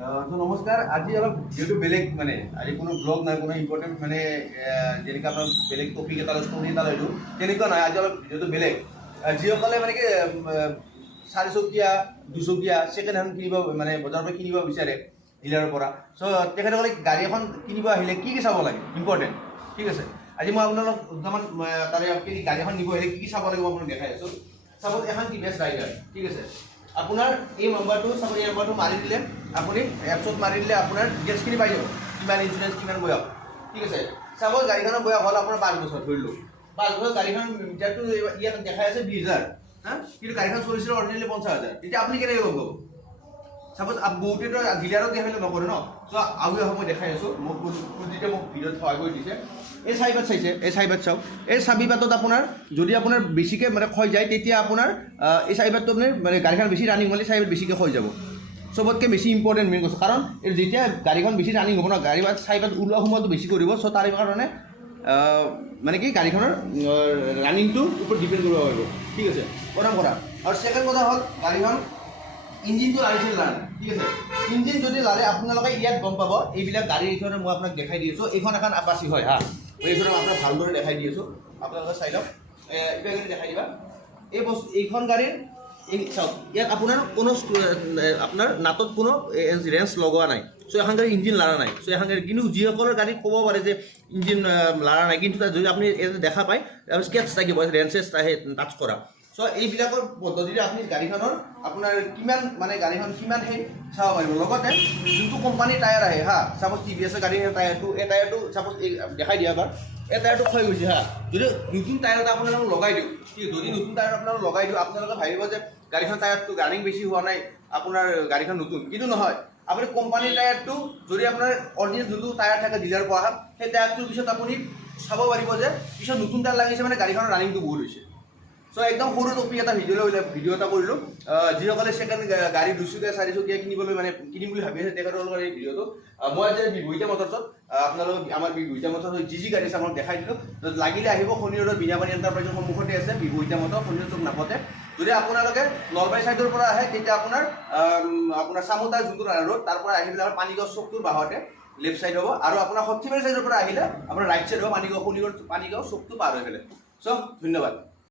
তো নমস্কাৰ আজি অলপ যেহেতু বেলেগ মানে আজি কোনো ব্লগ নাই কোনো ইম্পৰ্টেণ্ট মানে যেনেকৈ আপোনাৰ বেলেগ টপিক এটা ষ্টৰি এটা লৈছোঁ তেনেকুৱা নাই আজি অলপ যেহেতু বেলেগ যিসকলে মানে কি চাৰিচকীয়া দুচকীয়া ছেকেণ্ড হেণ্ড কিনিব মানে বজাৰৰ পৰা কিনিব বিচাৰে ডিলাৰৰ পৰা চ' তেখেতসকলে গাড়ী এখন কিনিব আহিলে কি চাব লাগে ইম্পৰ্টেণ্ট ঠিক আছে আজি মই আপোনালোক দুটামান তাৰে গাড়ী এখন নিব আহিলে কি চাব লাগিব আপোনাক দেখাই আছোঁ চাপ'জ এখন টিভিএছ ৰাইডাৰ ঠিক আছে আপোনাৰ এই নম্বৰটো চাপ'জ এই নম্বৰটো মাৰি দিলে আপুনি এপছত মাৰি দিলে আপোনাৰ ডিটেইলছখিনি পাই যাব কিমান ইঞ্চুৰেঞ্চ কিমান বয়স ঠিক আছে চাপ'জ গাড়ীখনৰ বয়স হ'ল আপোনাৰ 5 বছৰ ধৰিলোঁ 5 বছৰ গাড়ীখন মিটাৰটো ইয়াত দেখাই আছে 20,000 হা কিন্তু গাড়ীখন চলিছিল অৰিজিনেলি 50,000 তেতিয়া আপুনি কেনেকৈ গম পাব চাপ'জ বহুতেতো ডিলাৰত দেখালে নকৰে ন চ' আৰু মই দেখাই আছোঁ মোক যেতিয়া মোক ভিডিঅ'ত সহায় কৰি দিছে এই চাবিপাত চাইছে এই চাবিপাত চাওক এই চাবিপাতত আপোনাৰ যদি আপোনাৰ বেছিকৈ মানে ক্ষয় যায় তেতিয়া আপোনাৰ এই চাবিপাতটো মানে গাড়ীখন বেছি ৰানিং হ'লে চাবিপাত বেছিকৈ ক্ষয় যাব চবতকৈ বেছি ইম্পৰ্টেণ্ট মেইন কৈছোঁ কাৰণ যেতিয়া গাড়ীখন বেছি ৰানিং হ'ব ন গাড়ীপাত চাবিপাত ওলোৱা সময়তো বেছি কৰিব চ' তাৰ কাৰণে মানে কি গাড়ীখনৰ ৰানিংটোৰ ওপৰত ডিপেণ্ড কৰিব পাৰিব ঠিক আছে প্ৰথম কথা আৰু ছেকেণ্ড কথা হ'ল গাড়ীখন ইঞ্জিনটো লাৰিছিল লাৰে ঠিক আছে ইঞ্জিন যদি লাৰে আপোনালোকে ইয়াত গম পাব এইবিলাক গাড়ীখনে মই আপোনাক দেখাই দি আছোঁ এইখন এখন আপাচি হয় হা এইখনক আপোনাক ভালদৰে দেখাই দি আছোঁ আপোনালোকে চাই লওক এইবিলাক দেখাই দিবা এই বস্তু এইখন গাড়ীৰ এই চাওক ইয়াত আপোনাৰ কোনো আপোনাৰ নাটত কোনো ৰেঞ্চ লগোৱা নাই চ' এখন গাড়ী ইঞ্জিন লাৰা নাই চ' এখন গাড়ী কিন্তু যিসকলৰ গাড়ী ক'ব পাৰে যে ইঞ্জিন লাৰা নাই কিন্তু যদি আপুনি দেখা পায় স্কেটছ থাকিব ৰেঞ্চেছ টাচ কৰা চ' এইবিলাকৰ পদ্ধতিৰে আপুনি গাড়ীখনৰ আপোনাৰ কিমান মানে গাড়ীখন কিমান সেই চাব পাৰিব লগতে যোনটো কোম্পানীৰ টায়াৰ আহে হা চাপ'জ টিভিএছৰ গাড়ীৰ টায়াৰটো এই টায়াৰটো চাপ'জ এই দেখাই দিয়া এবাৰ এই টায়াৰটো ক্ষয় গৈছে হা যদি নতুন টায়াৰ এটা আপোনালোকক লগাই দিওঁ ঠিক যদি নতুন টায়াৰ আপোনালোকক লগাই দিওঁ আপোনালোকে ভাবিব যে গাড়ীখন টায়াৰটো ৰানিং বেছি হোৱা নাই আপোনাৰ গাড়ীখন নতুন কিন্তু নহয় আপুনি কোম্পানীৰ টায়াৰটো যদি আপোনাৰ অৰিজিনেল যোনটো টায়াৰ থাকে ডিলাৰ পৰা সেই টায়াৰটোৰ পিছত আপুনি চাব পাৰিব যে পিছত নতুন টায়াৰ লাগিছে মানে গাড়ীখনৰ ৰানিংটো বহুত হৈছে চ' একদম সৰু টপিক এটা ভিডিঅ' এটা কৰিলোঁ যিসকলে ছেকেণ্ড গাড়ী দুচকীয়া চাৰিচকীয়া কিনিবলৈ মানে কিনিম বুলি ভাবি আছে তেখেতসকলৰ এই ভিডিঅ'টো মই আজি বিভূতিয়া মটৰ্ছত আপোনালোক আমাৰ বিভূতিয়া মটৰ্ছত যি গাড়ী আছে আপোনাক দেখাই দিলোঁ লাগিলে আহিব শনি ৰোডৰ বীণাপানী এণ্টাৰপ্ৰাইজৰ সন্মুখতে আছে বিভূতিয়া মটৰ শনি চুক নাপতে যদি আপোনালোকে নলবাৰী ছাইডৰ পৰা আহে তেতিয়া আপোনাৰ চামোতাৰ যোনটো ৰোড তাৰ পৰা আহি পেলাই পানীগাঁও চকটোৰ বাহতে লেফ্ট ছাইড হ'ব আৰু আপোনাৰ সৰ্থেবাৰী ছাইডৰ পৰা আহিলে আপোনাৰ ৰাইট ছাইড হ'ব পানীগাঁও শনি ৰোড পানীগাঁও চকটো পাৰ হৈ পেলাই চ' ধন্যবাদ